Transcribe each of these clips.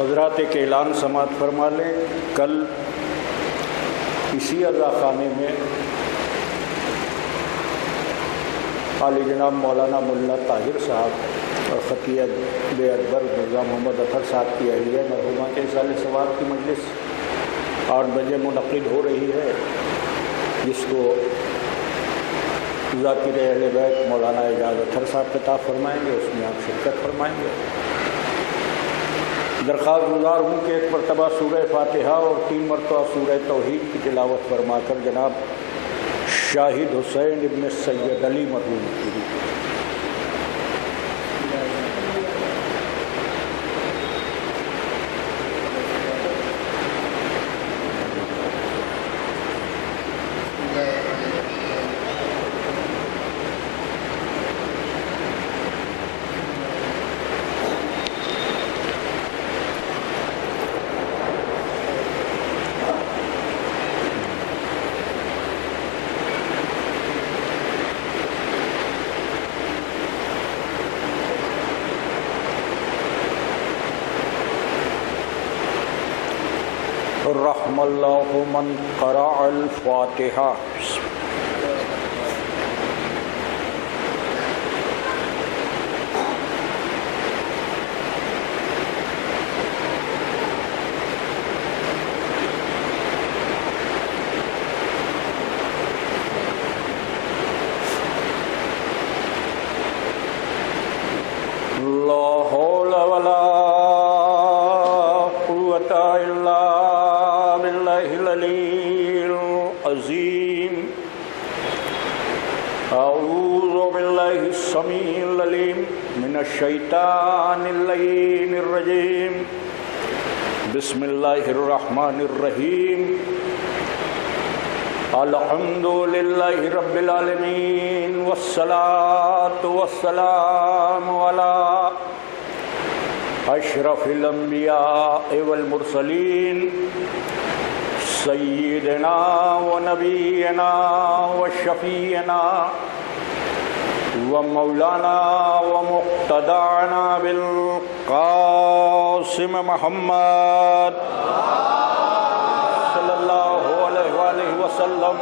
حضرات کے اعلان سماعت فرما لیں۔ کل اسی عزا خانے میں عالی جناب مولانا ملا طاہر صاحب اور خطیب بے اکبر مرزا محمد اطہر صاحب کی اہلیہ مرحومہ کے ایصال ثواب کی مجلس 8 بجے منعقد ہو رہی ہے، جس کو ذاکر اہل بیت مولانا اعجاز اطہر صاحب خطاب فرمائیں گے، اس میں آپ شرکت فرمائیں گے۔ درخواست گزار ہوں کہ ایک مرتبہ سورہ فاتحہ اور 3 مرتبہ سورہ توحید کی تلاوت فرما کر جناب شاہد حسین ابن سید علی مرحوم کی رحم اللہ من قرأ الفاتحہ۔ لا حول ولا قوة الا عظیم۔ اعوذ باللہ السمیع العلیم من الشیطان اللعین الرجیم، بسم اللہ الرحمن الرحیم، الحمد للہ رب العالمین، والصلاة والسلام علی اشرف الانبیاء والمرسلین، سیدنا و نبینا و شفیعنا و مولانا و مقتدعنا بالقاسم محمد صلی اللہ علیہ وآلہ وسلم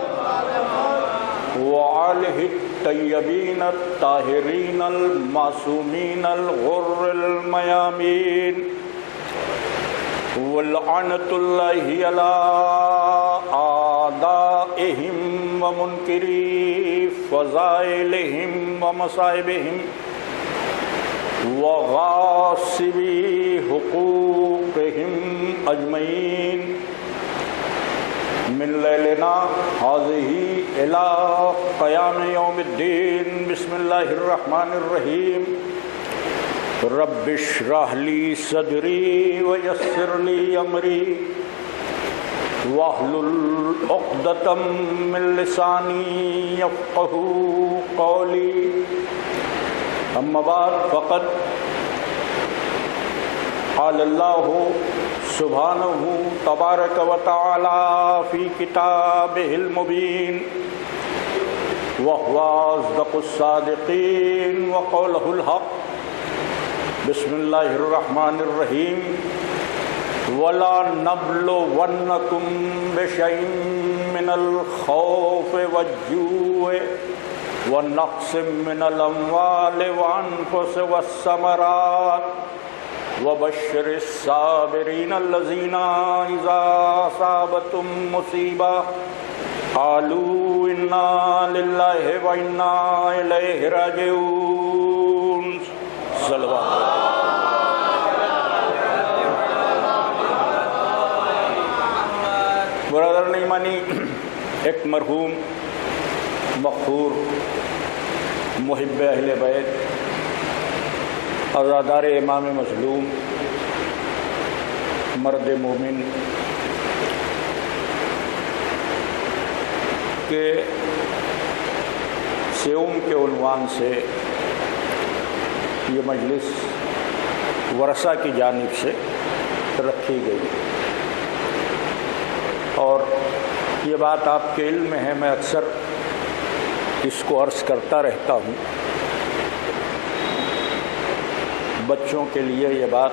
وآلہ الطیبین الطاہرین المعصومین الغر المیامین، وَلْعَنَةُ اللَّهِ عَلَىٰ أَعْدَائِهِمْ وَمُنْكِرِي فَضَائِلِهِمْ وَمَصَائِبِهِمْ وَغَاصِبِي حُقُوقِهِمْ أَجْمَعِينَ مِنْ لَيْلِنَا هَٰذِهِ إِلَىٰ قِيَامِ يَوْمِ الدِّينِ۔ بسم اللہ الرحمن الرحیم۔ رب اشرح لی صدری ویسر لی امری واحلل عقدۃ من لسانی یفقہوا قولی، اما بعد فقد قال اللہ سبحانہ تبارک و تعالی فی کتابہ المبین، وهو اصدق الصادقین وقولہ الحق۔ بسم اللہ الرحمن الرحیم۔ وَلَا نَبْلُوَنَّكُمْ بِشَيْءٍ مِّنَ الْخَوْفِ وَالْجُوعِ وَنَقْصٍ مِّنَ الْأَمْوَالِ وَالْأَنفُسِ وَالثَّمَرَاتِ وَبَشِّرِ الصَّابِرِينَ الَّذِينَ إِذَا أَصَابَتْهُم مُّصِيبَةٌ قَالُوا إِنَّا لِلَّهِ وَإِنَّا إِلَيْهِ رَاجِعُونَ۔ صلوات برادران ایمانی، ایک مرحوم مغفور محب اہل بیت عزادار امام مظلوم مرد مومن کے سیوم کے عنوان سے یہ مجلس ورثہ کی جانب سے رکھی گئی، اور یہ بات آپ کے علم میں ہے، میں اکثر اس کو عرض کرتا رہتا ہوں۔ بچوں کے لیے یہ بات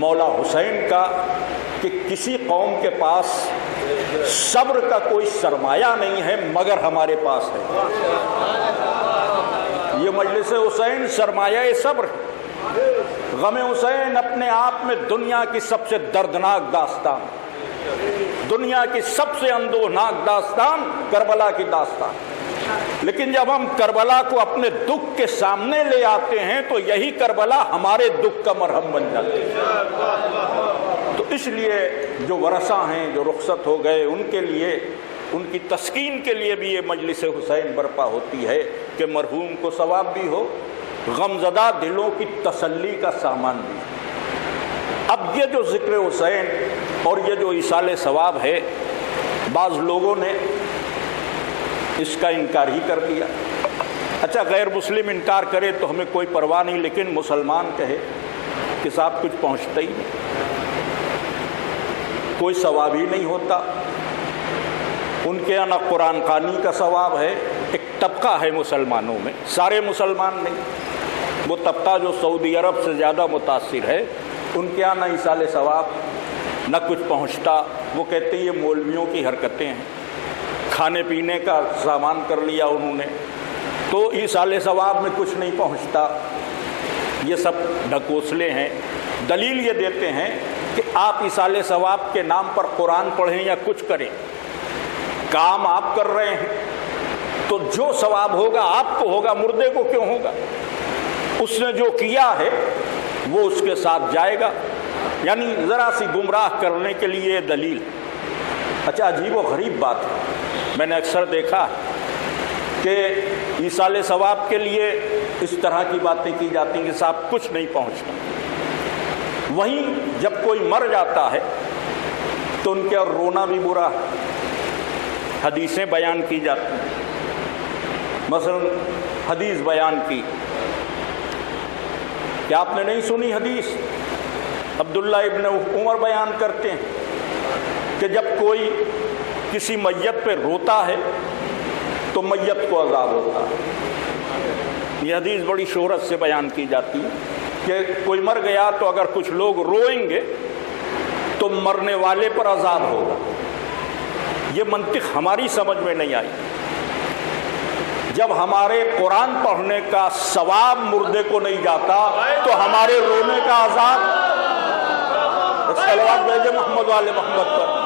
مولا حسین کا کہ کسی قوم کے پاس صبر کا کوئی سرمایہ نہیں ہے مگر ہمارے پاس ہے. یہ مجلس حسین سرمایہ صبر ہے. غم حسین اپنے آپ میں دنیا کی سب سے دردناک داستان، دنیا کی سب سے اندوہناک داستان کربلا کی داستان. لیکن جب ہم کربلا کو اپنے دکھ کے سامنے لے آتے ہیں تو یہی کربلا ہمارے دکھ کا مرہم بن جاتی ہے. تو اس لیے جو ورثہ ہیں جو رخصت ہو گئے ان کے لیے، ان کی تسکین کے لیے بھی یہ مجلس حسین برپا ہوتی ہے کہ مرحوم کو ثواب بھی ہو، غمزدہ دلوں کی تسلی کا سامان بھی. اب یہ جو ذکر حسین اور یہ جو ایصال ثواب ہے، بعض لوگوں نے اس کا انکار ہی کر دیا. اچھا غیر مسلم انکار کرے تو ہمیں کوئی پرواہ نہیں، لیکن مسلمان کہے کہ صاحب کچھ پہنچتا ہی نہیں، کوئی ثواب ہی نہیں ہوتا. ان کے یہاں نہ قرآن خوانی کا ثواب ہے. ایک طبقہ ہے مسلمانوں میں، سارے مسلمان نہیں، وہ طبقہ جو سعودی عرب سے زیادہ متاثر ہے، ان کے یہاں نہ ایصال ثواب نہ کچھ پہنچتا. وہ کہتے ہیں یہ مولویوں کی حرکتیں ہیں، کھانے پینے کا سامان کر لیا انہوں نے تو ایصال ثواب میں کچھ نہیں پہنچتا. یہ سب ڈھکوسلے ہیں. دلیل یہ دیتے ہیں کہ آپ ایصال ثواب کے نام پر قرآن پڑھیں یا کچھ کریں، کام آپ کر رہے ہیں تو جو ثواب ہوگا آپ کو ہوگا، مردے کو کیوں ہوگا؟ اس نے جو کیا ہے وہ اس کے ساتھ جائے گا. یعنی ذرا سی گمراہ کرنے کے لیے دلیل. اچھا عجیب و غریب بات ہے، میں نے اکثر دیکھا کہ ایصال ثواب کے لیے اس طرح کی باتیں کی جاتی ہیں کہ صاحب کچھ نہیں پہنچتا. وہیں جب کوئی مر جاتا ہے تو ان کے اور رونا بھی برا ہے. حدیثیں بیان کی جاتی ہیں، مثلا حدیث بیان کی کہ آپ نے نہیں سنی حدیث، عبداللہ ابن عمر بیان کرتے ہیں کہ جب کوئی کسی میت پہ روتا ہے تو میت کو عذاب ہوتا ہے. یہ حدیث بڑی شہرت سے بیان کی جاتی ہے کہ کوئی مر گیا تو اگر کچھ لوگ روئیں گے تو مرنے والے پر عذاب ہوگا. یہ منطق ہماری سمجھ میں نہیں آئی. جب ہمارے قرآن پڑھنے کا ثواب مردے کو نہیں جاتا تو ہمارے رونے کا عذاب. صلوات بھیجے محمد والے محمد پر.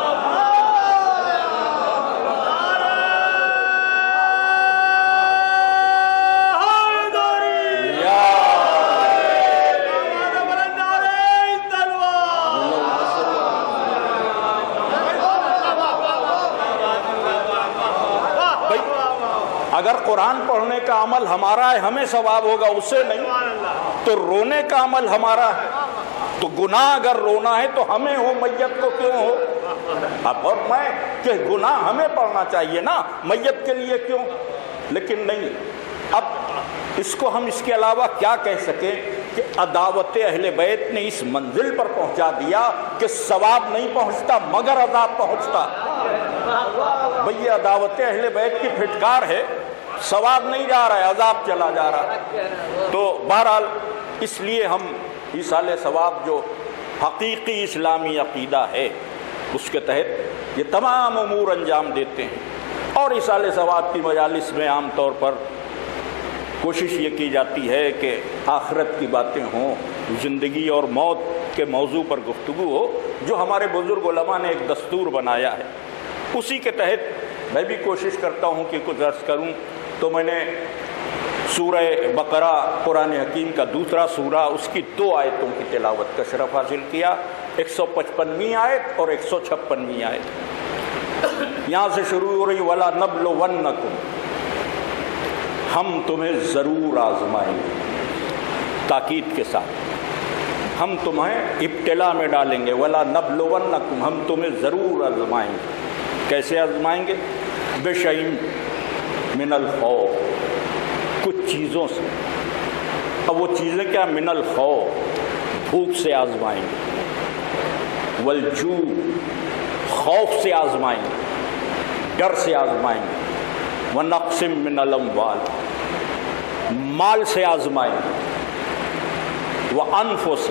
اگر قرآن پڑھنے کا عمل ہمارا ہے ہمیں ثواب ہوگا، اسے نہیں. تو رونے کا عمل ہمارا ہے تو گناہ اگر رونا ہے تو ہمیں ہو، میت کو کیوں ہو؟ اب اور میں کہ گناہ ہمیں پڑھنا چاہیے نا، میت کے لیے کیوں؟ لیکن نہیں. اب اس کو ہم اس کے علاوہ کیا کہہ سکیں کہ عداوت اہل بیت نے اس منزل پر پہنچا دیا کہ ثواب نہیں پہنچتا مگر عذاب پہنچتا. بھئی یہ عداوت اہل بیت کی پھٹکار ہے، ثواب نہیں جا رہا ہے، عذاب چلا جا رہا ہے. تو بہرحال اس لیے ہم ایصال ثواب جو حقیقی اسلامی عقیدہ ہے اس کے تحت یہ تمام امور انجام دیتے ہیں. اور ایصال ثواب کی مجالس میں عام طور پر کوشش یہ کی جاتی ہے کہ آخرت کی باتیں ہوں، زندگی اور موت کے موضوع پر گفتگو ہو، جو ہمارے بزرگ علماء نے ایک دستور بنایا ہے. اسی کے تحت میں بھی کوشش کرتا ہوں کہ کچھ عرض کروں. تو میں نے سورہ بقرہ قرآن حکیم کا دوسرا سورہ، اس کی 2 آیتوں کی تلاوت کا شرف حاصل کیا، 155ویں آیت اور 156ویں آیت. یہاں سے شروع ہو رہی وَلَا نَبْلُوَنَّكُمْ، ہم تمہیں ضرور آزمائیں گے. تاکید کے ساتھ ہم تمہیں ابتلا میں ڈالیں گے. وَلَا نَبْلُوَنَّكُمْ، ہم تمہیں ضرور آزمائیں گے. کیسے آزمائیں گے؟ بِشَيْءٍ مِنَ الْخَوْفِ، کچھ چیزوں سے. اب وہ چیزیں کیا؟ من الخوف، بھوک سے آزمائیں گے. والجوع، خوف سے آزمائیں گے، ڈر سے آزمائیں گے. ونقص من الاموال، مال سے آزمائیں گے. وانفس،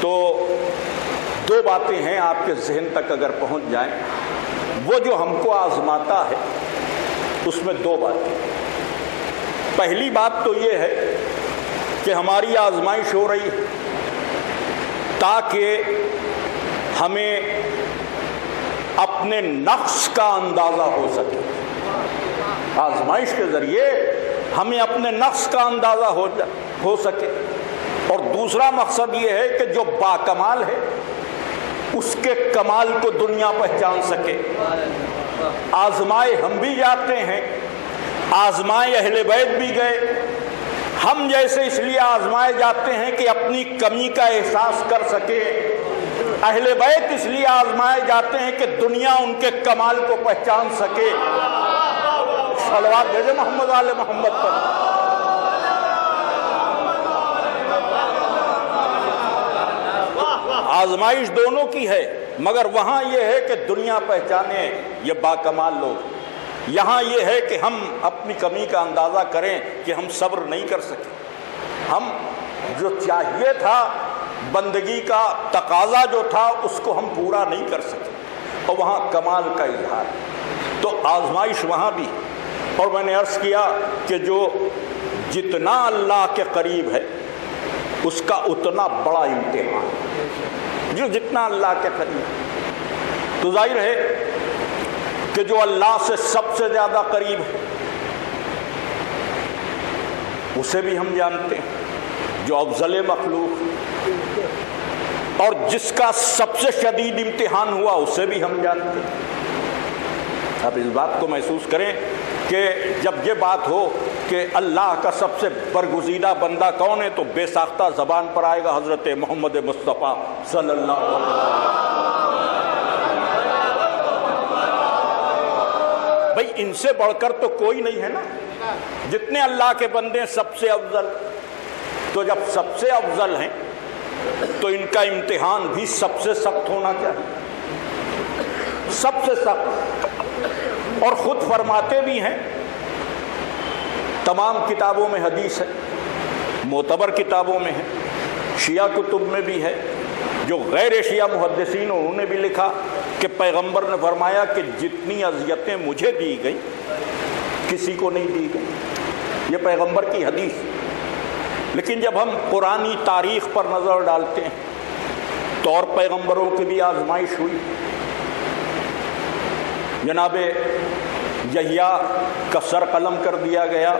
تو دو باتیں ہیں آپ کے ذہن تک اگر پہنچ جائیں، وہ جو ہم کو آزماتا ہے اس میں دو باتیں۔ پہلی بات تو یہ ہے کہ ہماری آزمائش ہو رہی ہے تاکہ ہمیں اپنے نقص کا اندازہ ہو سکے۔ آزمائش کے ذریعے ہمیں اپنے نقص کا اندازہ ہو سکے، اور دوسرا مقصد یہ ہے کہ جو باکمال ہے اس کے کمال کو دنیا پہچان سکے۔ آزمائے ہم بھی جاتے ہیں، آزمائے اہل بیت بھی گئے، ہم جیسے اس لیے آزمائے جاتے ہیں کہ اپنی کمی کا احساس کر سکے، اہل بیت اس لیے آزمائے جاتے ہیں کہ دنیا ان کے کمال کو پہچان سکے۔ صلوات بھیجے محمد آل محمد پر۔ آزمائش دونوں کی ہے، مگر وہاں یہ ہے کہ دنیا پہچانے یہ باکمال لوگ، یہاں یہ ہے کہ ہم اپنی کمی کا اندازہ کریں کہ ہم صبر نہیں کر سکے، ہم جو چاہیے تھا بندگی کا تقاضا جو تھا اس کو ہم پورا نہیں کر سکے، اور وہاں کمال کا اظہار۔ تو آزمائش وہاں بھی، اور میں نے عرض کیا کہ جو جتنا اللہ کے قریب ہے اس کا اتنا بڑا امتحان، جو جتنا اللہ کے قریب، تو ظاہر ہے کہ جو اللہ سے سب سے زیادہ قریب ہے اسے بھی ہم جانتے ہیں، جو افضل مخلوق، اور جس کا سب سے شدید امتحان ہوا اسے بھی ہم جانتے ہیں۔ اب اس بات کو محسوس کریں کہ جب یہ بات ہو کہ اللہ کا سب سے برگزیدہ بندہ کون ہے تو بے ساختہ زبان پر آئے گا حضرت محمد مصطفیٰ صلی اللہ علیہ وسلم۔ بھئی ان سے بڑھ کر تو کوئی نہیں ہے نا، جتنے اللہ کے بندے سب سے افضل، تو جب سب سے افضل ہیں تو ان کا امتحان بھی سب سے سخت ہونا چاہیے، سب سے سخت۔ اور خود فرماتے بھی ہیں، تمام کتابوں میں حدیث ہے، معتبر کتابوں میں ہے، شیعہ کتب میں بھی ہے، جو غیر شیعہ محدثین انہوں نے بھی لکھا کہ پیغمبر نے فرمایا کہ جتنی اذیتیں مجھے دی گئی کسی کو نہیں دی گئی، یہ پیغمبر کی حدیث۔ لیکن جب ہم قرآنی تاریخ پر نظر ڈالتے ہیں تو اور پیغمبروں کی بھی آزمائش ہوئی۔ جناب یحییٰ کا سر قلم کر دیا گیا،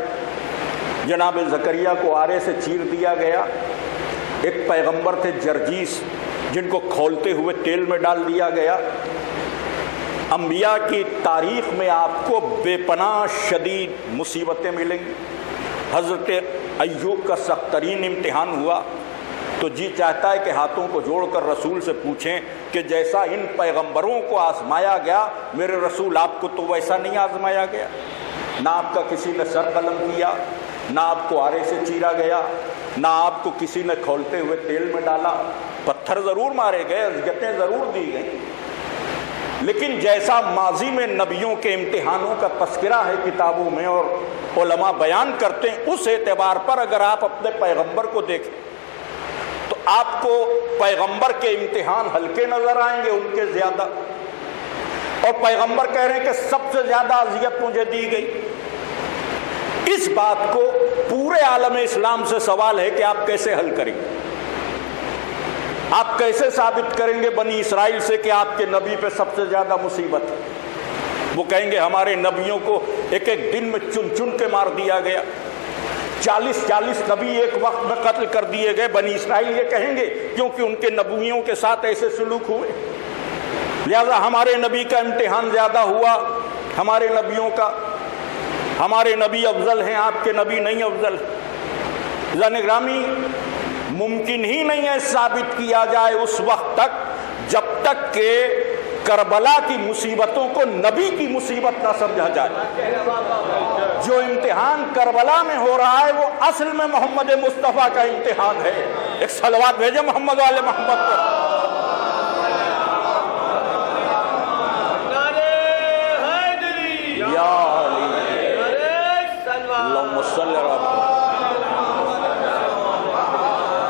جناب زکریا کو آرے سے چیر دیا گیا، ایک پیغمبر تھے جرجیس جن کو کھولتے ہوئے تیل میں ڈال دیا گیا۔ انبیاء کی تاریخ میں آپ کو بے پناہ شدید مصیبتیں ملیں گی۔ حضرت ایوب کا سخت ترین امتحان ہوا تو جی چاہتا ہے کہ ہاتھوں کو جوڑ کر رسول سے پوچھیں کہ جیسا ان پیغمبروں کو آزمایا گیا میرے رسول آپ کو تو ویسا نہیں آزمایا گیا، نہ آپ کا کسی نے سر قلم کیا، نہ آپ کو آرے سے چیرا گیا، نہ آپ کو کسی نے کھولتے ہوئے تیل میں ڈالا، پتھر ضرور مارے گئے، اذیتیں ضرور دی گئیں، لیکن جیسا ماضی میں نبیوں کے امتحانوں کا تذکرہ ہے کتابوں میں اور علماء بیان کرتے ہیں، اس اعتبار پر اگر آپ اپنے پیغمبر کو دیکھیں تو آپ کو پیغمبر کے امتحان ہلکے نظر آئیں گے ان کے زیادہ، اور پیغمبر کہہ رہے ہیں کہ سب سے زیادہ اذیت مجھے دی گئی۔ اس بات کو پورے عالم اسلام سے سوال ہے کہ آپ کیسے حل کریں گے، آپ کیسے ثابت کریں گے بنی اسرائیل سے کہ آپ کے نبی پہ سب سے زیادہ مصیبت ہے؟ وہ کہیں گے ہمارے نبیوں کو ایک ایک دن میں چن چن کے مار دیا گیا، 40 نبی ایک وقت میں قتل کر دیے گئے۔ بنی اسرائیل یہ کہیں گے کیونکہ ان کے نبیوں کے ساتھ ایسے سلوک ہوئے، لہذا ہمارے نبی کا امتحان زیادہ ہوا، ہمارے نبیوں کا، ہمارے نبی افضل ہیں آپ کے نبی نہیں افضل۔ ذرا گرامی، ممکن ہی نہیں ہے ثابت کیا جائے اس وقت تک جب تک کہ کربلا کی مصیبتوں کو نبی کی مصیبت نہ سمجھا جائے۔ جو امتحان کربلا میں ہو رہا ہے وہ اصل میں محمد مصطفیٰ کا امتحان ہے۔ ایک صلوات بھیجے محمد والے محمد پر۔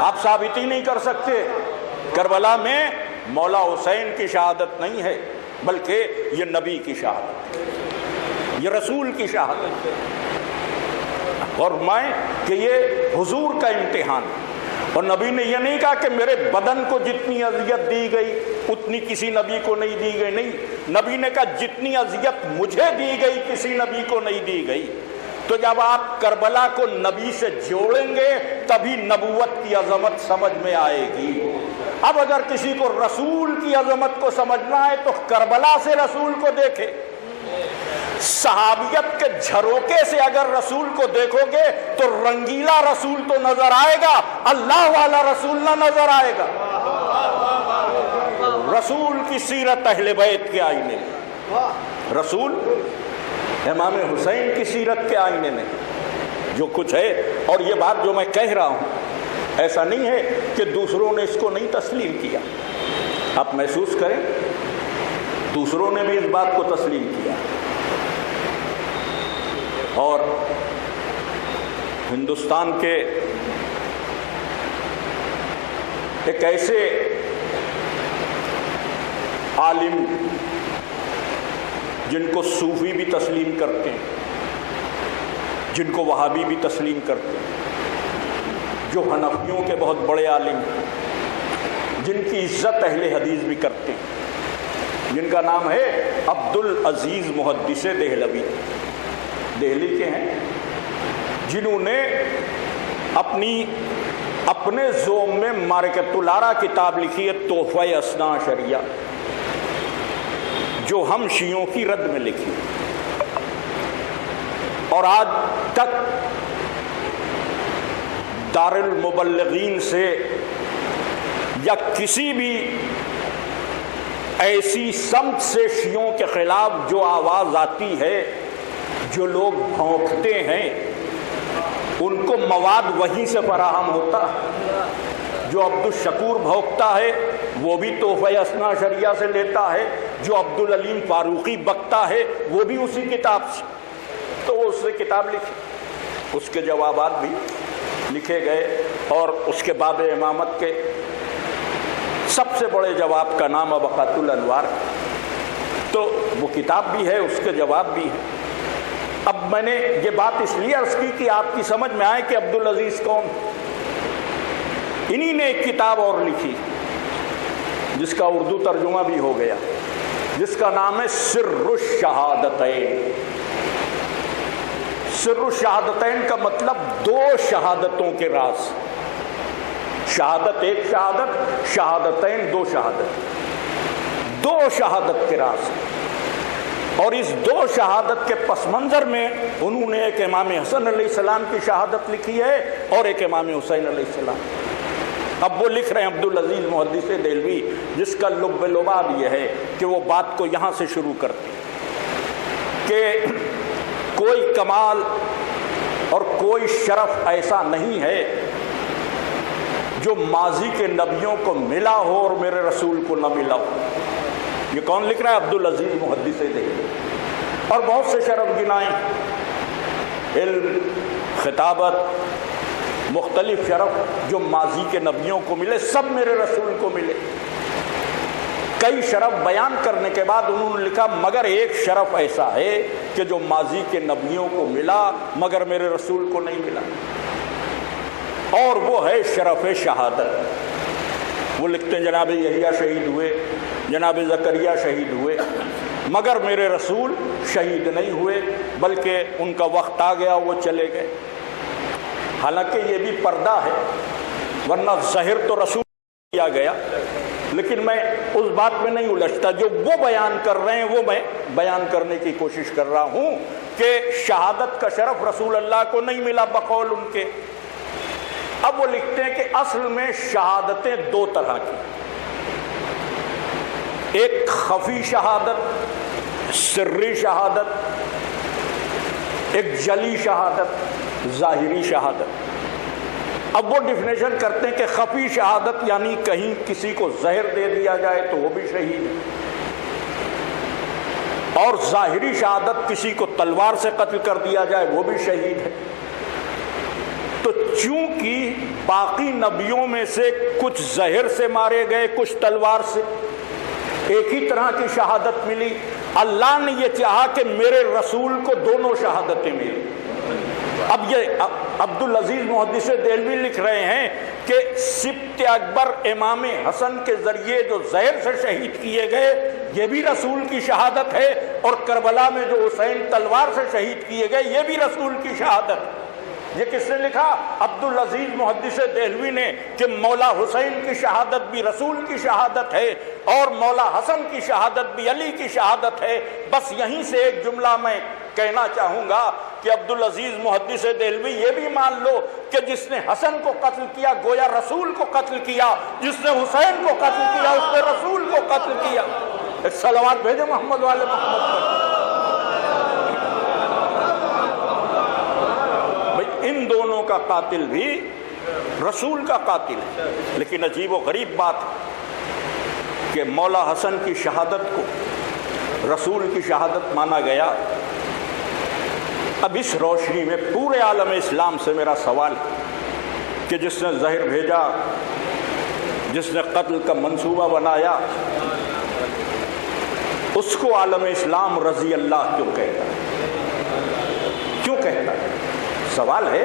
آپ ثابت ہی نہیں کر سکتے کربلا میں مولا حسین کی شہادت نہیں ہے، بلکہ یہ نبی کی شہادت ہے، یہ رسول کی شہادت ہے، اور میں کہ یہ حضور کا امتحان ہے۔ اور نبی نے یہ نہیں کہا کہ میرے بدن کو جتنی اذیت دی گئی اتنی کسی نبی کو نہیں دی گئی، نہیں، نبی نے کہا جتنی اذیت مجھے دی گئی کسی نبی کو نہیں دی گئی۔ تو جب آپ کربلا کو نبی سے جوڑیں گے تبھی نبوت کی عظمت سمجھ میں آئے گی۔ اب اگر کسی کو رسول کی عظمت کو سمجھنا ہے تو کربلا سے رسول کو دیکھے، صحابیت کے جھروکے سے اگر رسول کو دیکھو گے تو رنگیلا رسول تو نظر آئے گا، اللہ والا رسول نہ نظر آئے گا۔ رسول کی سیرت اہل بیت کے آئینے میں، رسول امام حسین کی سیرت کے آئینے میں جو کچھ ہے، اور یہ بات جو میں کہہ رہا ہوں ایسا نہیں ہے کہ دوسروں نے اس کو نہیں تسلیم کیا، آپ محسوس کریں دوسروں نے بھی اس بات کو تسلیم کیا، اور ہندوستان کے ایک ایسے عالم جن کو صوفی بھی تسلیم کرتے ہیں، جن کو وہابی بھی تسلیم کرتے ہیں، جو حنفیوں کے بہت بڑے عالم ہیں، جن کی عزت اہل حدیث بھی کرتے ہیں، جن کا نام ہے عبدالعزیز محدث دہلوی، دہلی کے ہیں، جنہوں نے اپنے ذوم میں معرکۃ الارا کتاب لکھی ہے، تحفہ اثنا عشریہ، جو ہم شیعوں کی رد میں لکھی، اور آج تک دار المبلغین سے یا کسی بھی ایسی سمت سے شیعوں کے خلاف جو آواز آتی ہے، جو لوگ بھونکتے ہیں، ان کو مواد وہیں سے فراہم ہوتا ہے۔ جو عبدالشکور بھونکتا ہے وہ بھی تحفہ اثنا عشریہ سے لیتا ہے، جو عبدالعلیم فاروقی بکتا ہے وہ بھی اسی کتاب سے، تو وہ اس سے کتاب لکھی، اس کے جوابات بھی لکھے گئے، اور اس کے باب امامت کے سب سے بڑے جواب کا نام ابقات الانوار، تو وہ کتاب بھی ہے، اس کے جواب بھی ہے۔ اب میں نے یہ بات اس لیے عرض کی کہ آپ کی سمجھ میں آئے کہ عبدالعزیز کون، انہی نے ایک کتاب اور لکھی جس کا اردو ترجمہ بھی ہو گیا، جس کا نام ہے سر الشہادتین۔ سر الشہادتین کا مطلب دو شہادتوں کے راز، شہادت ایک شہادت، شہادتین دو شہادت، دو شہادت کے راز، اور اس دو شہادت کے پس منظر میں انہوں نے ایک امام حسن علیہ السلام کی شہادت لکھی ہے اور ایک امام حسین علیہ السلام۔ اب وہ لکھ رہے ہیں عبدالعزیز محدث دہلوی، جس کا لب لباب یہ ہے کہ وہ بات کو یہاں سے شروع کرتے کہ کوئی کمال اور کوئی شرف ایسا نہیں ہے جو ماضی کے نبیوں کو ملا ہو اور میرے رسول کو نہ ملا ہو۔ یہ کون لکھ رہا ہے؟ عبدالعزیز محدث دہلوی، اور بہت سے شرف گنائیں، علم، خطابت، مختلف شرف جو ماضی کے نبیوں کو ملے سب میرے رسول کو ملے۔ کئی شرف بیان کرنے کے بعد انہوں نے لکھا مگر ایک شرف ایسا ہے کہ جو ماضی کے نبیوں کو ملا مگر میرے رسول کو نہیں ملا، اور وہ ہے شرف شہادت۔ وہ لکھتے ہیں جناب یحییٰ شہید ہوئے، جناب زکریا شہید ہوئے، مگر میرے رسول شہید نہیں ہوئے، بلکہ ان کا وقت آ گیا وہ چلے گئے۔ حالانکہ یہ بھی پردہ ہے، ورنہ ظاہر تو رسول کیا گیا، لیکن میں اس بات میں نہیں الجھتا، جو وہ بیان کر رہے ہیں وہ میں بیان کرنے کی کوشش کر رہا ہوں کہ شہادت کا شرف رسول اللہ کو نہیں ملا بقول ان کے۔ اب وہ لکھتے ہیں کہ اصل میں شہادتیں دو طرح کی، ایک خفی شہادت، سری شہادت، ایک جلی شہادت، ظاہری شہادت۔ اب وہ ڈیفینیشن کرتے ہیں کہ خفی شہادت یعنی کہیں کسی کو زہر دے دیا جائے تو وہ بھی شہید ہے، اور ظاہری شہادت کسی کو تلوار سے قتل کر دیا جائے وہ بھی شہید ہے۔ تو چونکہ باقی نبیوں میں سے کچھ زہر سے مارے گئے، کچھ تلوار سے، ایک ہی طرح کی شہادت ملی، اللہ نے یہ چاہا کہ میرے رسول کو دونوں شہادتیں ملی۔ اب یہ عبدالعزیز محدث دہلوی لکھ رہے ہیں کہ سبط اکبر امام حسن کے ذریعے جو زہر سے شہید کیے گئے یہ بھی رسول کی شہادت ہے، اور کربلا میں جو حسین تلوار سے شہید کیے گئے یہ بھی رسول کی شہادت ہے۔ یہ کس نے لکھا؟ عبدالعزیز محدث دہلوی نے، کہ مولا حسین کی شہادت بھی رسول کی شہادت ہے اور مولا حسن کی شہادت بھی علی کی شہادت ہے۔ بس یہیں سے ایک جملہ میں کہنا چاہوں گا کہ عبدالعزیز محدث دہلوی یہ بھی مان لو کہ جس نے حسن کو قتل کیا گویا رسول کو قتل کیا، جس نے حسین کو قتل کیا اس نے رسول کو قتل کیا۔ ایک صلوات بھیجے محمد والے محمد پر۔ ان دونوں کا قاتل بھی رسول کا قاتل ہے، لیکن عجیب و غریب بات کہ مولا حسن کی شہادت کو رسول کی شہادت مانا گیا۔ اب اس روشنی میں پورے عالم اسلام سے میرا سوال ہے کہ جس نے زہر بھیجا، جس نے قتل کا منصوبہ بنایا، اس کو عالم اسلام رضی اللہ کیوں کہتا ہے؟ کیوں کہتا ہے؟ سوال ہے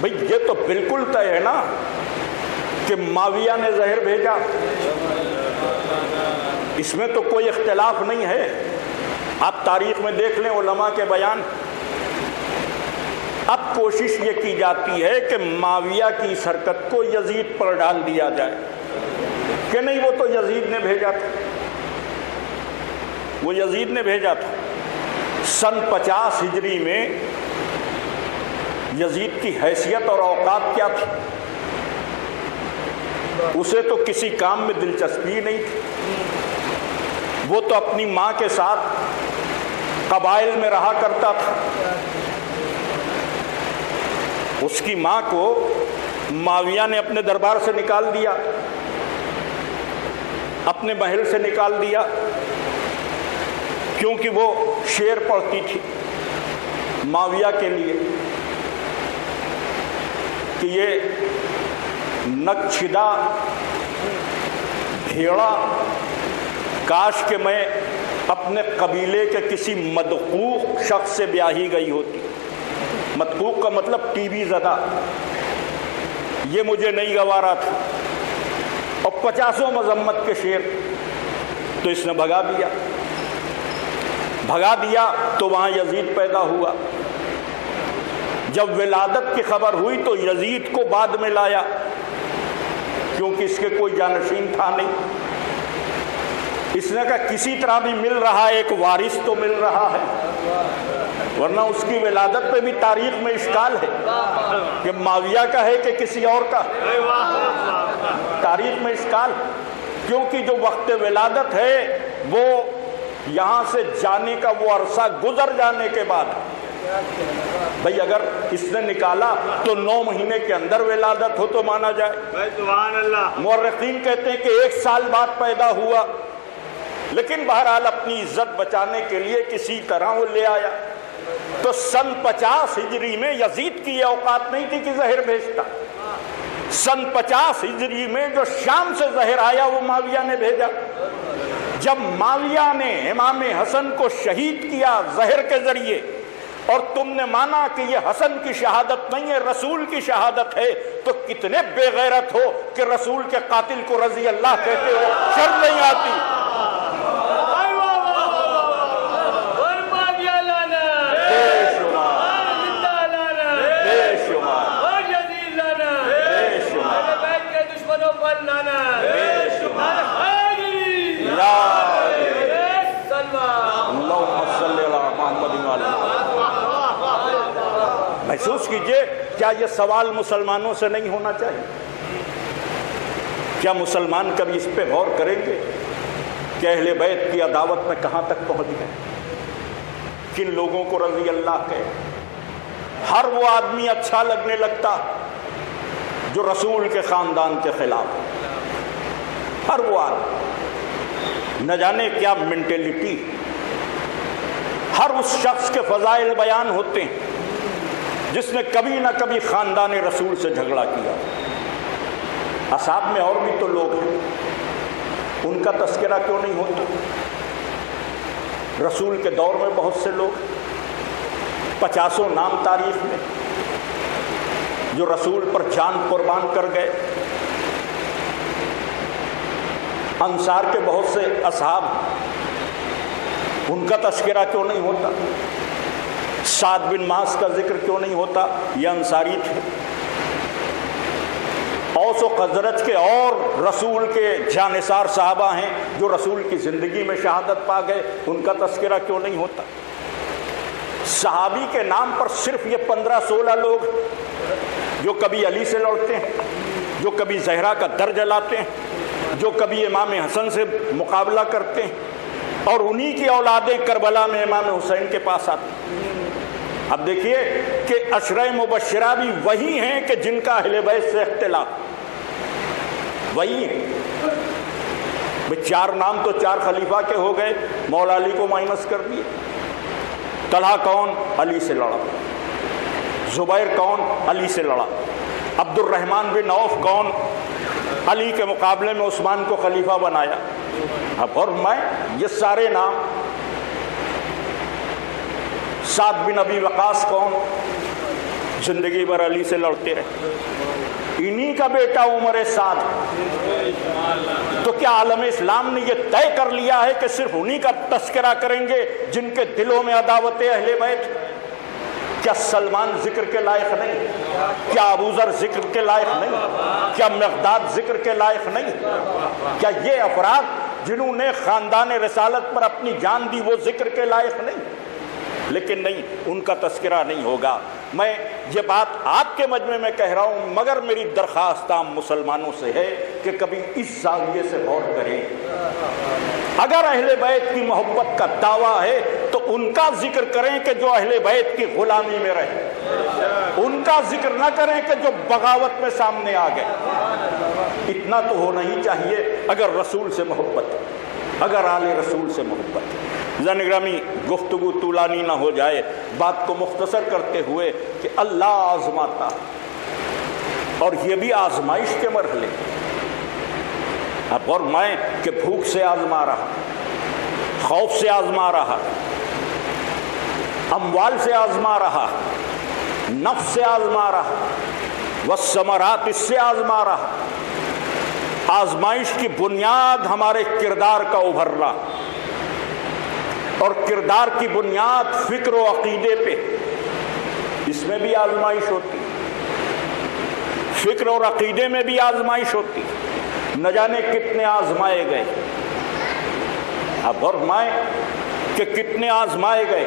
بھئی یہ تو بالکل طے ہے نا کہ معاویہ نے زہر بھیجا، اس میں تو کوئی اختلاف نہیں ہے۔ آپ تاریخ میں دیکھ لیں علماء کے بیان۔ اب کوشش یہ کی جاتی ہے کہ معاویہ کی اس حرکت کو یزید پر ڈال دیا جائے کہ نہیں وہ تو یزید نے بھیجا تھا، وہ یزید نے بھیجا تھا۔ سن 50 ہجری میں یزید کی حیثیت اور اوقات کیا تھی؟ اسے تو کسی کام میں دلچسپی نہیں تھی، وہ تو اپنی ماں کے ساتھ قبائل میں رہا کرتا تھا۔ اس کی ماں کو معاویہ نے اپنے دربار سے نکال دیا، اپنے محل سے نکال دیا، کیونکہ وہ شعر پڑھتی تھی معاویہ کے لیے کہ یہ نقشدہ بھیڑا کاش کہ میں اپنے قبیلے کے کسی مدقوق شخص سے بیاہی گئی ہوتی۔ مدقوق کا مطلب ٹی بی زدہ، یہ مجھے نہیں گوارا تھا، اور 50 مذمت کے شعر۔ تو اس نے بھگا دیا تو وہاں یزید پیدا ہوا۔ جب ولادت کی خبر ہوئی تو یزید کو بعد میں لایا، کیونکہ اس کے کوئی جانشین تھا نہیں۔ اس نے کہا کسی طرح بھی مل رہا ہے، ایک وارث تو مل رہا ہے، ورنہ اس کی ولادت پہ بھی تاریخ میں اشکال ہے کہ معاویہ کا ہے کہ کسی اور کا، تاریخ میں اشکال، کیونکہ جو وقت ولادت ہے وہ یہاں سے جانے کا وہ عرصہ گزر جانے کے بعد۔ بھئی اگر اس نے نکالا تو 9 مہینے کے اندر ولادت ہو تو مانا جائے۔ سبحان اللہ۔ مورخین کہتے ہیں کہ 1 سال بعد پیدا ہوا، لیکن بہرحال اپنی عزت بچانے کے لیے کسی طرح وہ لے آیا۔ تو سن 50 ہجری میں یزید کی یہ اوقات نہیں تھی کہ زہر بھیجتا۔ سن 50 ہجری میں جو شام سے زہر آیا وہ معاویہ نے بھیجا۔ جب معاویہ نے امام حسن کو شہید کیا زہر کے ذریعے، اور تم نے مانا کہ یہ حسن کی شہادت نہیں ہے رسول کی شہادت ہے، تو کتنے بے غیرت ہو کہ رسول کے قاتل کو رضی اللہ کہتے ہو، شرم نہیں آتی؟ محسوس کیجئے، کیا یہ سوال مسلمانوں سے نہیں ہونا چاہیے؟ کیا مسلمان کبھی اس پہ غور کریں گے کہ اہل بیت کی عداوت میں کہاں تک پہنچ گئے؟ کن لوگوں کو رضی اللہ کہے؟ ہر وہ آدمی اچھا لگنے لگتا جو رسول کے خاندان کے خلاف، ہر وہ آدمی، نہ جانے کیا مینٹیلیٹی۔ ہر اس شخص کے فضائل بیان ہوتے ہیں جس نے کبھی نہ کبھی خاندان رسول سے جھگڑا کیا۔ اصحاب میں اور بھی تو لوگ ہیں، ان کا تذکرہ کیوں نہیں ہوتا؟ رسول کے دور میں بہت سے لوگ، 50 نام تاریخ میں، جو رسول پر جان قربان کر گئے۔ انصار کے بہت سے اصحاب، ان کا تذکرہ کیوں نہیں ہوتا؟ سعد بن معاذ کا ذکر کیوں نہیں ہوتا؟ یہ انصاری تھے۔ اوس و خزرج کے اور رسول کے جانثار صحابہ ہیں جو رسول کی زندگی میں شہادت پا گئے، ان کا تذکرہ کیوں نہیں ہوتا؟ صحابی کے نام پر صرف یہ 15-16 لوگ جو کبھی علی سے لڑتے ہیں، جو کبھی زہرا کا در جلاتے ہیں، جو کبھی امام حسن سے مقابلہ کرتے ہیں، اور انہی کی اولادیں کربلا میں امام حسین کے پاس آتی ہیں۔ اب دیکھیے کہ عشرہ مبشرہ بھی وہی ہیں کہ جن کا اہل بیت سے اختلاف، وہی ہیں۔ 4 نام تو 4 خلیفہ کے ہو گئے، مولا علی کو مائنس کر دیے۔ طلحہ کون؟ علی سے لڑا۔ زبیر کون؟ علی سے لڑا۔ عبد الرحمن بن عوف کون؟ علی کے مقابلے میں عثمان کو خلیفہ بنایا۔ اب اور میں یہ سارے نام، سعد بن ابی وقاص کون؟ زندگی بھر علی سے لڑتے رہے۔ انہی کا بیٹا عمر سعد۔ تو کیا عالم اسلام نے یہ طے کر لیا ہے کہ صرف انہی کا تذکرہ کریں گے جن کے دلوں میں عداوت اہل بیت؟ کیا سلمان ذکر کے لائق نہیں؟ کیا ابو ذر ذکر کے لائق نہیں؟ کیا مقداد ذکر کے لائق نہیں؟ کیا یہ افراد جنہوں نے خاندان رسالت پر اپنی جان دی وہ ذکر کے لائق نہیں؟ لیکن نہیں، ان کا تذکرہ نہیں ہوگا۔ میں یہ بات آپ کے مجمع میں کہہ رہا ہوں، مگر میری درخواست عام مسلمانوں سے ہے کہ کبھی اس زاویے سے غور کریں۔ اگر اہل بیت کی محبت کا دعویٰ ہے تو ان کا ذکر کریں کہ جو اہل بیت کی غلامی میں رہے، ان کا ذکر نہ کریں کہ جو بغاوت میں سامنے آ گئے۔ اتنا تو ہونا ہی چاہیے اگر رسول سے محبت ہے، اگر آل رسول سے محبت ہے۔ زن گرامی، گفتگو طولانی نہ ہو جائے، بات کو مختصر کرتے ہوئے کہ اللہ آزماتا، اور یہ بھی آزمائش کے مرحلے۔ اب اور میں کہ بھوک سے آزما رہا، خوف سے آزما رہا، اموال سے آزما رہا، نفس سے آزما رہا، والثمرات، اس سے آزما رہا۔ آزمائش کی بنیاد ہمارے کردار کا ابھرنا، اور کردار کی بنیاد فکر و عقیدے پہ، اس میں بھی آزمائش ہوتی، فکر اور عقیدے میں بھی آزمائش ہوتی۔ نہ جانے کتنے آزمائے گئے، اب اور میں کہ کتنے آزمائے گئے۔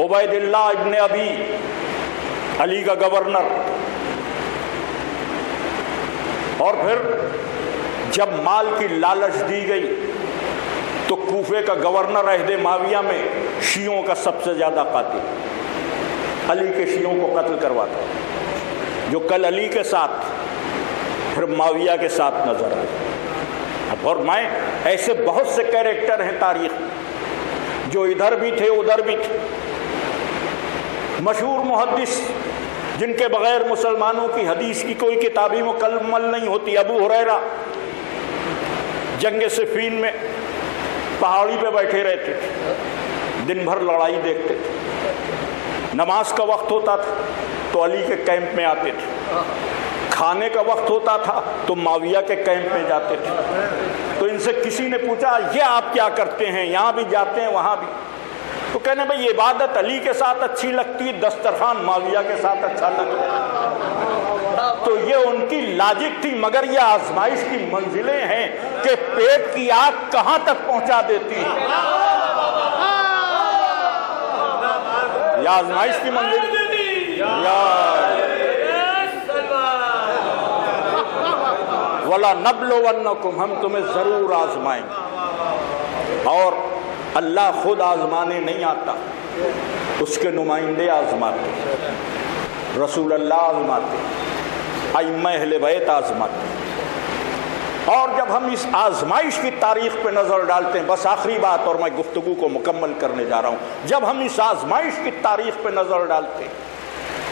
عبید اللہ ابن ابی، علی کا گورنر، اور پھر جب مال کی لالچ دی گئی تو کوفے کا گورنر عہد معاویہ میں شیعوں کا سب سے زیادہ قاتل، علی کے شیعوں کو قتل کرواتا، جو کل علی کے ساتھ پھر معاویہ کے ساتھ نظر آئے۔ اب اور میں ایسے بہت سے کیریکٹر ہیں تاریخ جو ادھر بھی تھے ادھر بھی تھے۔ مشہور محدث جن کے بغیر مسلمانوں کی حدیث کی کوئی کتابی مکمل نہیں ہوتی، ابو ہریرہ، جنگ صفین میں پہاڑی پہ بیٹھے رہتے تھے، دن بھر لڑائی دیکھتے تھے۔ نماز کا وقت ہوتا تھا تو علی کے کیمپ میں آتے تھے، کھانے کا وقت ہوتا تھا تو معاویہ کے کیمپ میں جاتے تھے۔ تو ان سے کسی نے پوچھا یہ آپ کیا کرتے ہیں، یہاں بھی جاتے ہیں وہاں بھی؟ تو کہنے بھائی عبادت علی کے ساتھ اچھی لگتی، دسترخوان معاویہ کے ساتھ اچھا لگتا۔ تو یہ ان کی لاجک تھی، مگر یہ آزمائش کی منزلیں ہیں کہ پیٹ کی آگ کہاں تک پہنچا دیتی ہے۔ یہ آزمائش کی منزل، وَلَنَبْلُوَنَّكُمْ، ہم تمہیں ضرور آزمائیں گے۔ اور اللہ خود آزمانے نہیں آتا، اس کے نمائندے آزماتے، رسول اللہ آزماتے، ائمہ اہل بیت آزماتے۔ اور جب جب ہم اس آزمائش کی تاریخ پہ نظر ڈالتے ہیں، بس آخری بات اور میں گفتگو کو مکمل کرنے جا رہا ہوں، جب ہم اس آزمائش کی تاریخ پہ نظر ڈالتے ہیں،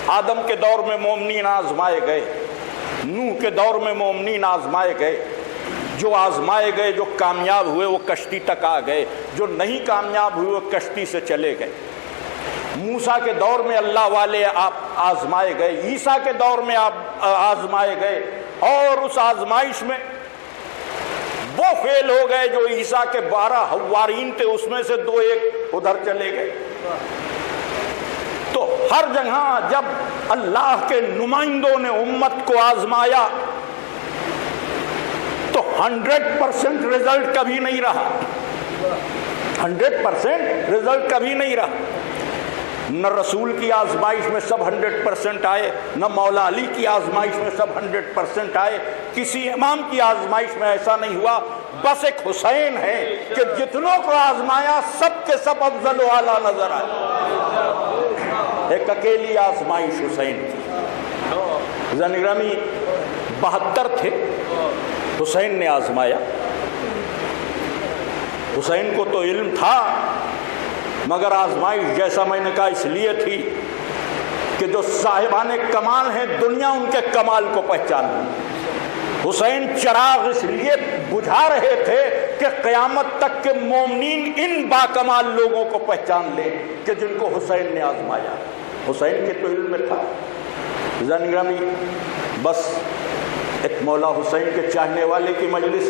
آدم کے دور میں مومنین آزمائے گئے، نوح کے دور میں مومنین آزمائے گئے، جو آزمائے گئے، جو کامیاب ہوئے وہ کشتی تک آ گئے، جو نہیں کامیاب ہوئے وہ کشتی سے چلے گئے۔ موسیٰ کے دور میں اللہ والے آپ آزمائے گئے، عیسیٰ کے دور میں آپ آزمائے گئے، اور اس آزمائش میں وہ فیل ہو گئے جو عیسیٰ کے 12 حوارین تھے، اس میں سے 2 ایک ادھر چلے گئے۔ تو ہر جگہ جب اللہ کے نمائندوں نے امت کو آزمایا تو 100% رزلٹ کبھی نہیں رہا، 100% رزلٹ کبھی نہیں رہا۔ نہ رسول کی آزمائش میں سب 100% آئے، نہ مولا علی کی آزمائش میں سب 100% آئے، کسی امام کی آزمائش میں ایسا نہیں ہوا۔ بس ایک حسین ہے کہ جتنوں کو آزمایا سب کے سب افضل و اعلیٰ نظر آئے۔ ایک اکیلی آزمائش حسین کی۔ زنگرمی 72 تھے، حسین نے آزمایا۔ حسین کو تو علم تھا، مگر آزمائش جیسا میں نے کہا اس لیے تھی کہ جو صاحبان کمال ہیں دنیا ان کے کمال کو پہچان۔ حسین چراغ اس لیے بجھا رہے تھے کہ قیامت تک کے مومنین ان باکمال لوگوں کو پہچان لیں کہ جن کو حسین نے آزمایا۔ حسین کے تو علم میں تھا۔ زنگرمی بس ایک مولا حسین کے چاہنے والے کی مجلس،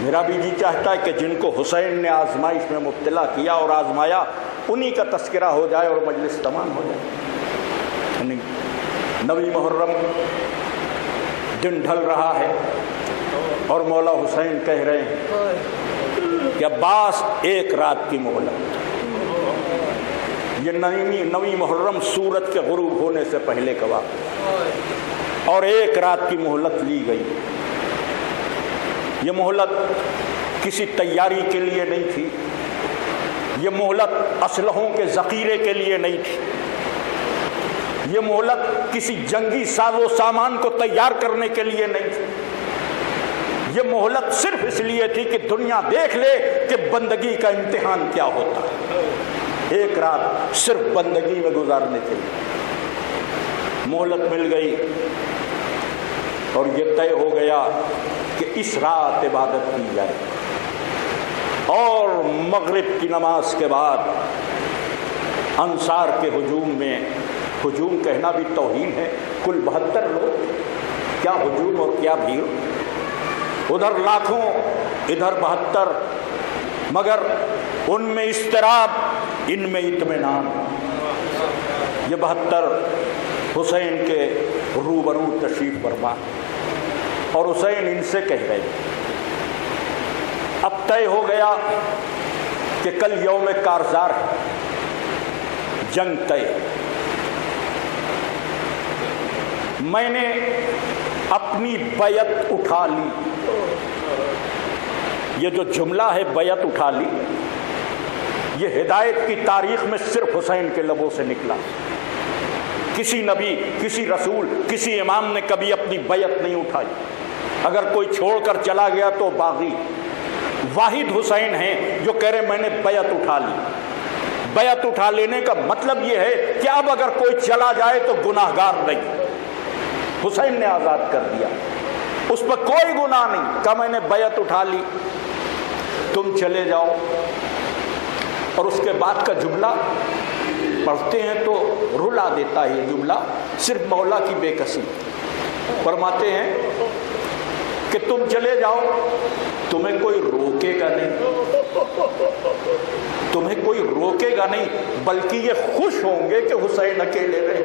میرا بھی جی چاہتا ہے کہ جن کو حسین نے آزمائش میں مبتلا کیا اور آزمایا انہی کا تذکرہ ہو جائے اور مجلس تمام ہو جائے۔ نویں محرم دن ڈھل رہا ہے اور مولا حسین کہہ رہے ہیں کہ عباس ایک رات کی مہلت۔ یہ نویں محرم سورج کے غروب ہونے سے پہلے کا واقعہ، اور ایک رات کی مہلت لی گئی۔ یہ مہلت کسی تیاری کے لیے نہیں تھی، یہ مہلت اسلحوں کے ذخیرے کے لیے نہیں تھی، یہ مہلت کسی جنگی ساز و سامان کو تیار کرنے کے لیے نہیں تھی، یہ مہلت صرف اس لیے تھی کہ دنیا دیکھ لے کہ بندگی کا امتحان کیا ہوتا ہے۔ ایک رات صرف بندگی میں گزارنے کے لیے مہلت مل گئی، اور یہ طے ہو گیا کہ اس رات عبادت کی جائے، اور مغرب کی نماز کے بعد انصار کے ہجوم میں، ہجوم کہنا بھی توہین ہے، کل 72 لوگ، کیا ہجوم اور کیا بھیڑ، ادھر لاکھوں ادھر 72، مگر ان میں اضطراب ان میں اطمینان۔ یہ 72 حسین کے روبرو تشریف فرما، اور حسین ان سے کہہ رہے اب طے ہو گیا کہ کل یوم کارزار ہے، جنگ طے۔ میں نے اپنی بیعت اٹھا لی۔ یہ جو جملہ ہے بیعت اٹھا لی، یہ ہدایت کی تاریخ میں صرف حسین کے لبوں سے نکلا۔ کسی نبی، کسی رسول، کسی امام نے کبھی اپنی بیعت نہیں اٹھائی۔ اگر کوئی چھوڑ کر چلا گیا تو باغی، واحد حسین ہیں جو کہہ رہے میں نے بیعت اٹھا لی۔ بیعت اٹھا لینے کا مطلب یہ ہے کہ اب اگر کوئی چلا جائے تو گناہگار نہیں۔ حسین نے آزاد کر دیا، اس پر کوئی گناہ نہیں، کہا میں نے بیعت اٹھا لی، تم چلے جاؤ۔ اور اس کے بعد کا جملہ پڑھتے ہیں تو رلا دیتا ہے۔ یہ جملہ صرف مولا کی بے کسی۔ فرماتے ہیں کہ تم چلے جاؤ، تمہیں کوئی روکے گا نہیں، تمہیں کوئی روکے گا نہیں، بلکہ یہ خوش ہوں گے کہ حسین اکیلے رہے۔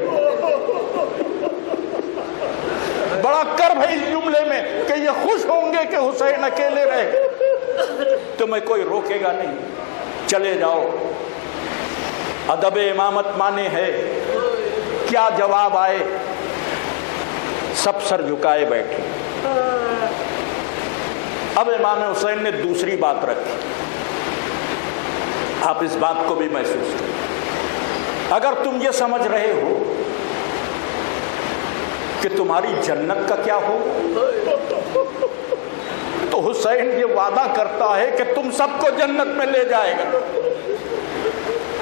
بڑا کرب ہے اس جملے میں کہ یہ خوش ہوں گے کہ حسین اکیلے رہے، تمہیں کوئی روکے گا نہیں، چلے جاؤ۔ ادب امامت مانے ہے، کیا جواب آئے؟ سب سر جھکائے بیٹھے۔ اب امام حسین نے دوسری بات رکھی، آپ اس بات کو بھی محسوس کریں۔ اگر تم یہ سمجھ رہے ہو کہ تمہاری جنت کا کیا ہو، حسین یہ وعدہ کرتا ہے کہ تم سب کو جنت میں لے جائے گا۔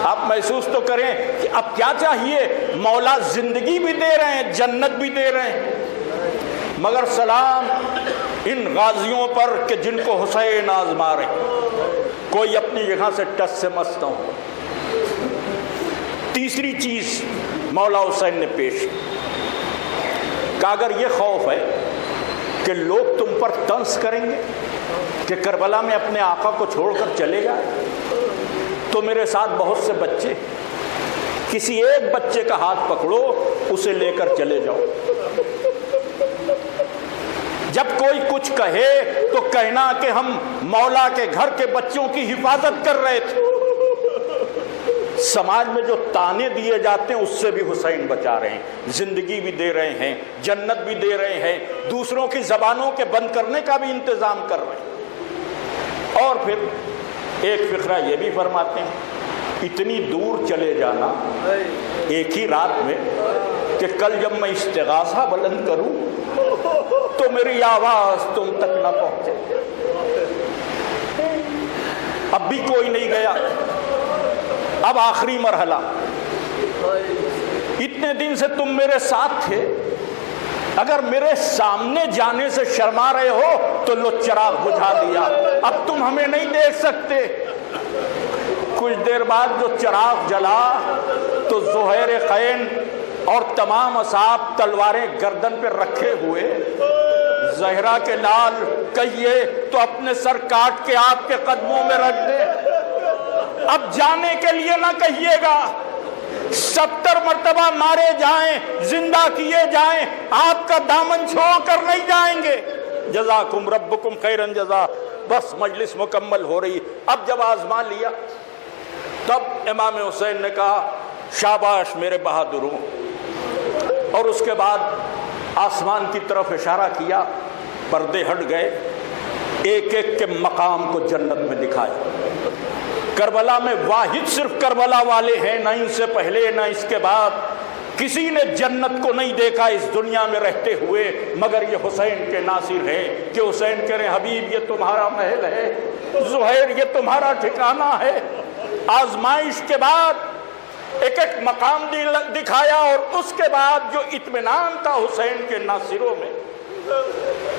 آپ محسوس تو کریں کہ اب کیا چاہیے، مولا زندگی بھی دے رہے ہیں، جنت بھی دے رہے ہیں، مگر سلام ان غازیوں پر کہ جن کو حسین آزما رہے، کوئی اپنی جگہ سے ٹس سے مس نہ ہو۔ تیسری چیز مولا حسین نے پیش کہ اگر یہ خوف ہے کہ لوگ تم پر طنز کریں گے کہ کربلا میں اپنے آقا کو چھوڑ کر چلے گا، تو میرے ساتھ بہت سے بچے، کسی ایک بچے کا ہاتھ پکڑو، اسے لے کر چلے جاؤ۔ جب کوئی کچھ کہے تو کہنا کہ ہم مولا کے گھر کے بچوں کی حفاظت کر رہے تھے۔ سماج میں جو تانے دیے جاتے ہیں اس سے بھی حسین بچا رہے ہیں، زندگی بھی دے رہے ہیں، جنت بھی دے رہے ہیں، دوسروں کی زبانوں کے بند کرنے کا بھی انتظام کر رہے ہیں۔ اور پھر ایک فقرہ یہ بھی فرماتے ہیں، اتنی دور چلے جانا ایک ہی رات میں کہ کل جب میں استغاثہ بلند کروں تو میری آواز تم تک نہ پہنچے۔ اب بھی کوئی نہیں گیا، اب آخری مرحلہ، اتنے دن سے تم میرے ساتھ تھے، اگر میرے سامنے جانے سے شرما رہے ہو تو لو چراغ بجھا دیا، اب تم ہمیں نہیں دیکھ سکتے۔ کچھ دیر بعد جو چراغ جلا تو زہیر خین اور تمام اصحاب تلواریں گردن پہ رکھے ہوئے، زہرا کے لال کہیے تو اپنے سر کاٹ کے آپ کے قدموں میں رکھ دے، اب جانے کے لیے نہ کہیے گا، 70 مرتبہ مارے جائیں، زندہ کیے جائیں، آپ کا دامن چھوڑ کر نہیں جائیں گے۔ جزاکم ربکم خیرن جزا۔ بس مجلس مکمل ہو رہی، اب جب آزما لیا تب امام حسین نے کہا شاباش میرے بہادروں، اور اس کے بعد آسمان کی طرف اشارہ کیا، پردے ہٹ گئے، ایک ایک کے مقام کو جنت میں دکھایا۔ کربلا میں واحد صرف کربلا والے ہیں، نہ ان سے پہلے نہ اس کے بعد کسی نے جنت کو نہیں دیکھا اس دنیا میں رہتے ہوئے مگر یہ حسین کے ناصر ہیں کہ حسین کہہ رہے ہیں حبیب یہ تمہارا محل ہے، زہیر یہ تمہارا ٹھکانہ ہے۔ آزمائش کے بعد ایک ایک مقام دکھایا، اور اس کے بعد جو اطمینان تھا حسین کے ناصروں میں۔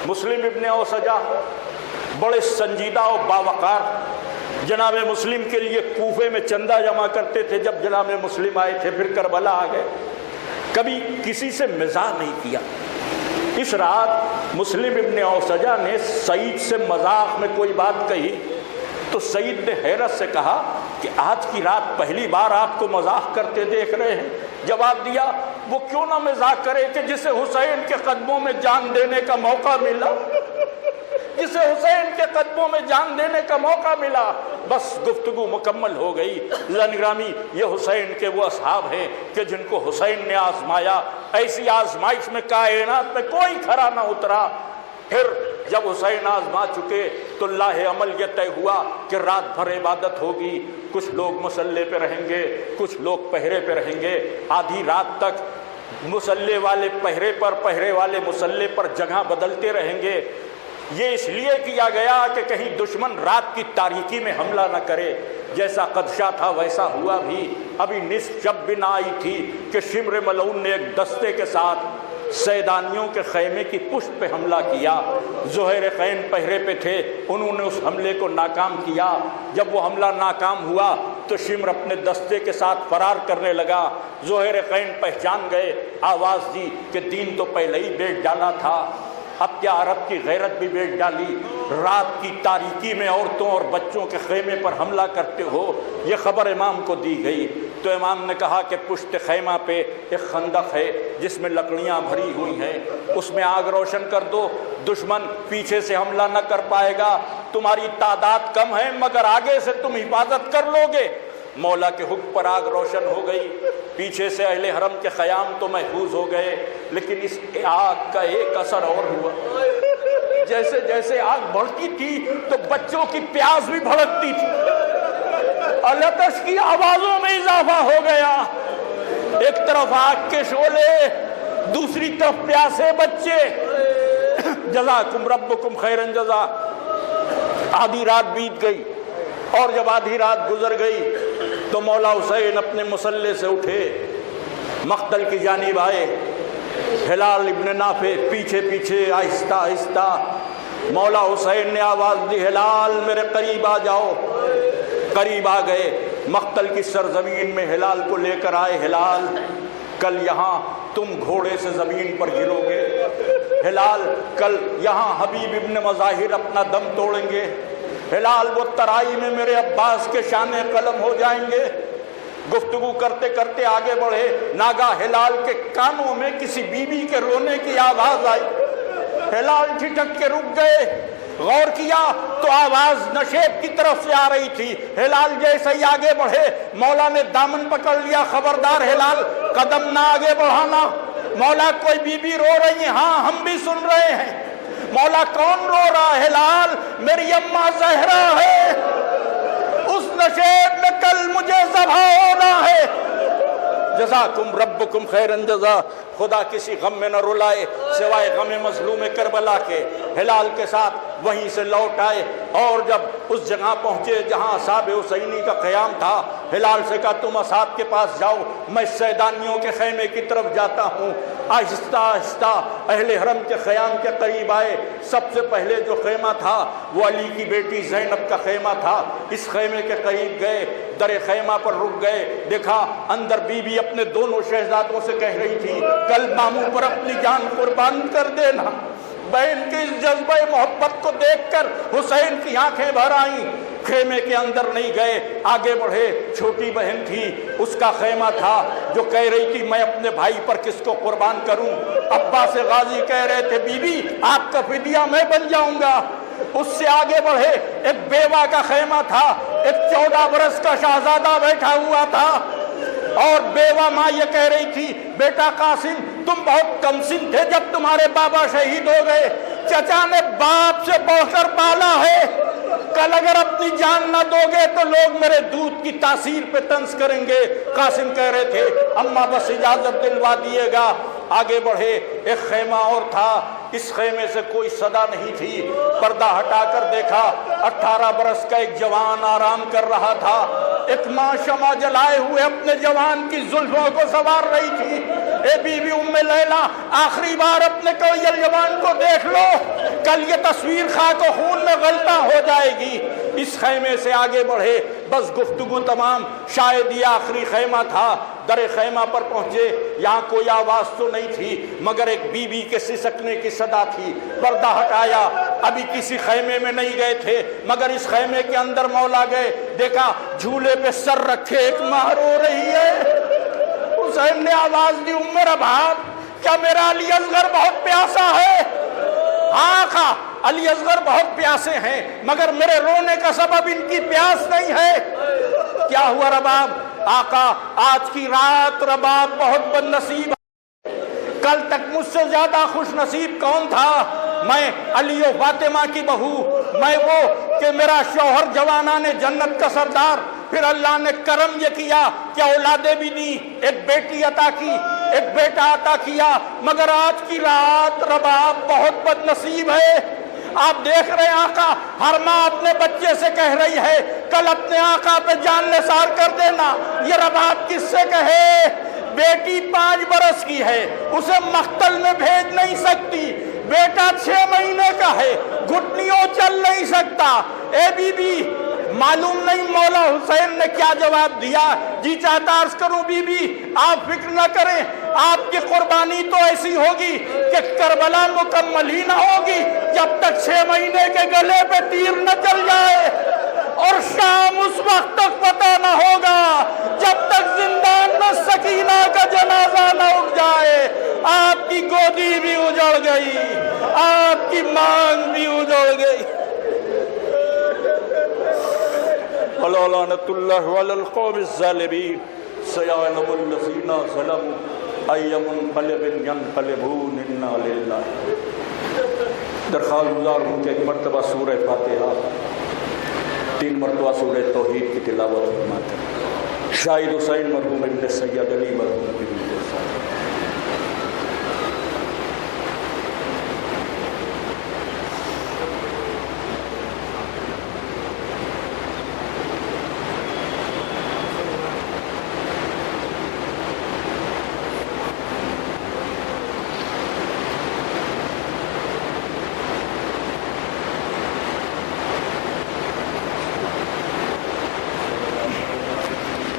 مسلم ابن اوسجہ بڑے سنجیدہ و باوقار جناب مسلم کے لیے کوفے میں چندہ جمع کرتے تھے، جب جناب مسلم آئے تھے پھر کربلا آ گئے، کبھی کسی سے مزاح نہیں کیا۔ اس رات مسلم ابن اوسجہ نے سعید سے مذاق میں کوئی بات کہی تو سعید نے حیرت سے کہا کہ آج کی رات پہلی بار آپ کو مذاق کرتے دیکھ رہے ہیں۔ جواب دیا وہ کیوں نہ مذاق کرے کہ جسے حسین کے قدموں میں جان دینے کا موقع ملا، جسے حسین کے قدموں میں جان دینے کا موقع ملا۔ بس گفتگو مکمل ہو گئی۔ زنگرامی یہ حسین کے وہ اصحاب ہیں کہ جن کو حسین نے آزمایا، ایسی آزمائش میں کائنات میں کوئی کھرا نہ اترا۔ پھر جب حسین آزما چکے تو لاہ عمل یہ طے ہوا کہ رات بھر عبادت ہوگی، کچھ لوگ مصلے پہ رہیں گے، کچھ لوگ پہرے پہ رہیں گے، آدھی رات تک مصلے والے پہرے پر، پہرے والے مصلے پر جگہ بدلتے رہیں گے۔ یہ اس لیے کیا گیا کہ کہیں دشمن رات کی تاریکی میں حملہ نہ کرے، جیسا قدشہ تھا ویسا ہوا بھی۔ ابھی نصف شب بھی نہ آئی تھی کہ شمر ملعون نے ایک دستے کے ساتھ سیدانیوں کے خیمے کی پشت پہ حملہ کیا۔ زہیر خین پہرے پہ تھے، انہوں نے اس حملے کو ناکام کیا۔ جب وہ حملہ ناکام ہوا تو شمر اپنے دستے کے ساتھ فرار کرنے لگا۔ زہیر خین پہچان گئے، آواز دی کہ دین تو پہلے ہی بیچ ڈالا تھا، اب کیا عرب کی غیرت بھی بیچ ڈالی، رات کی تاریکی میں عورتوں اور بچوں کے خیمے پر حملہ کرتے ہو۔ یہ خبر امام کو دی گئی تو امام نے کہا کہ پشت خیمہ پہ ایک خندق ہے جس میں لکڑیاں بھری ہوئی ہیں، اس میں آگ روشن کر دو، دشمن پیچھے سے حملہ نہ کر پائے گا، تمہاری تعداد کم ہے مگر آگے سے تم حفاظت کر لو گے۔ مولا کے حکم پر آگ روشن ہو گئی، پیچھے سے اہل حرم کے خیام تو محفوظ ہو گئے، لیکن اس آگ کا ایک اثر اور ہوا، جیسے جیسے آگ بڑھتی تھی تو بچوں کی پیاس بھی بھڑکتی تھی، الاتش کی آوازوں میں اضافہ ہو گیا۔ ایک طرف آگ کے شعلے، دوسری طرف پیاسے بچے۔ جزاکم ربکم خیرن جزا۔ آدھی رات بیت گئی، اور جب آدھی رات گزر گئی تو مولا حسین اپنے مسلح سے اٹھے، مقتل کی جانب آئے۔ ہلال ابن نافع پیچھے پیچھے آہستہ آہستہ، مولا حسین نے آواز دی، ہلال میرے قریب آ جاؤ۔ قریب آ گئے، مقتل کی سرزمین میں ہلال کو لے کر آئے۔ ہلال، کل یہاں تم گھوڑے سے زمین پر گرو گے، ہلال کل یہاں حبیب ابن مظاہر اپنا دم توڑیں گے، ہلال وہ ترائی میں میرے عباس کے شان قلم ہو جائیں گے۔ گفتگو کرتے کرتے آگے بڑھے، ناگا ہلال کے کانوں میں کسی بی بی کے رونے کی آواز آئی۔ ہلال جھٹک کے رک گئے، غور کیا تو آواز نشیب کی طرف سے آ رہی تھی۔ ہلال جیسے ہی آگے بڑھے، مولا نے دامن پکڑ لیا، خبردار ہلال قدم نہ آگے بڑھانا۔ مولا کوئی بی بی رو رہی ہے، ہاں ہم بھی سن رہے ہیں۔ مولا کون رو رہا ہے؟ ہلال میری اماں زہرا ہے، اس نشیب میں کل مجھے ذبح ہونا ہے۔ جزاکم ربکم خیرن جزا، خدا کسی غم میں نہ رلائے سوائے غم مظلوم کربلا کے۔ ہلال کے ساتھ وہیں سے لوٹ آئے، اور جب اس جگہ پہنچے جہاں اصحاب حسینی کا قیام تھا، ہلال سے کہا تم اصحاب کے پاس جاؤ، میں سیدانیوں کے خیمے کی طرف جاتا ہوں۔ آہستہ آہستہ اہل حرم کے خیام کے قریب آئے۔ سب سے پہلے جو خیمہ تھا وہ علی کی بیٹی زینب کا خیمہ تھا۔ اس خیمے کے قریب گئے، در خیمہ پر رک گئے، دیکھا اندر بی بی اپنے دونوں شہزادوں سے کہہ رہی تھی، کل ماموں پر اپنی جان قربان کر دینا۔ بہن کے اس جذبہ محبت کو دیکھ کر حسین کی آنکھیں بھر آئیں۔ خیمے کے اندر نہیں گئے، آگے بڑھے۔ چھوٹی بہن تھی، اس کا خیمہ تھا، جو کہہ رہی تھی میں اپنے بھائی پر کس کو قربان کروں۔ ابا سے غازی کہہ رہے تھے بی بی آپ کا فدیہ میں بن جاؤں گا۔ اس سے آگے بڑھے، ایک بیوہ کا خیمہ تھا، ایک 14 برس کا شہزادہ بیٹھا ہوا تھا، اور بیوہ ماں یہ کہہ رہی تھی بیٹا قاسم تم بہت کم سن تھے جب تمہارے بابا شہید ہو گئے، چچا نے باپ سے بڑھ کر پالا ہے، کل اگر اپنی جان نہ دو گے تو لوگ میرے دودھ کی تاثیر پہ طنز کریں گے۔ قاسم کہہ رہے تھے اماں بس اجازت دلوا دیے گا۔ آگے بڑھے، ایک خیمہ اور تھا، اس خیمے سے کوئی صدا نہیں تھی۔ پردہ ہٹا کر دیکھا، 18 برس کا ایک جوان آرام کر رہا تھا۔ ایک ماں شمع جلائے ہوئے اپنے جوان کی زلفوں کو سنوار رہی تھی۔ اے بی بی ام لیلا، آخری بار اپنے کوئل جوان کو دیکھ لو، کل یہ تصویر خاک و خون میں غلطہ ہو جائے گی۔ اس خیمے سے آگے بڑھے، بس گفتگو تمام، شاید یہ آخری خیمہ تھا۔ در خیمہ پر پہنچے، یہاں کوئی آواز تو نہیں تھی مگر ایک بی بی کے سسکنے کی صدا تھی۔ پردہ ہٹایا، ابھی کسی خیمے میں نہیں گئے تھے مگر اس خیمے کے اندر مولا گئے، دیکھا جھولے پہ سر رکھے ایک ماں رو رہی ہے۔ حسین نے آواز دی ام رباب کیا میرا علی اصغر بہت پیاسا ہے؟ ہاں آقا علی اصغر بہت پیاسے ہیں مگر میرے رونے کا سبب ان کی پیاس نہیں ہے۔ کیا ہوا رباب؟ آقا آج کی رات رباب بہت بد نصیب ہے، کل تک مجھ سے زیادہ خوش نصیب کون تھا؟ میں علی و فاطمہ کی بہو، میں وہ کہ میرا شوہر جوانان جنت کا سردار، پھر اللہ نے کرم یہ کیا کہ اولادیں بھی دی، ایک بیٹی عطا کی، ایک بیٹا عطا کیا، مگر آج کی رات رباب بہت بد نصیب ہے۔ آپ دیکھ رہے ہیں آقا، ہر ماں اپنے بچے سے کہہ رہی ہے کل اپنے آقا پہ جان نثار کر دینا۔ یہ رباب کس سے کہے؟ بیٹی 5 برس کی ہے، اسے مقتل میں بھیج نہیں سکتی، بیٹا 6 مہینے کا ہے، گھٹنیوں چل نہیں سکتا۔ اے بی بی معلوم نہیں مولا حسین نے کیا جواب دیا؟ جی چاہتا عرض کروں بی بی آپ فکر نہ کریں، آپ کی قربانی تو ایسی ہوگی کہ کربلا مکمل ہی نہ ہوگی جب تک 6 مہینے کے گلے پہ تیر نہ چل جائے، اور شام اس وقت تک پتہ نہ ہوگا جب تک زندان میں سکینہ کا جنازہ نہ اٹھ جائے۔ آپ کی گودی بھی اجڑ گئی، آپ کی مانگ بھی اجڑ گئی۔ لعنت اللہ علی القوم الظالمین سیعلم الذین ظلموا ای منقلب ینقلبون انا للہ۔ درخواست گزار ہوں کہ ایک مرتبہ سورہ فاتحہ 3 مرتبہ سورہ توحید کی تلاوت فرماتے ہیں۔ شاہد حسین مرحوم ابن سید علی مرحوم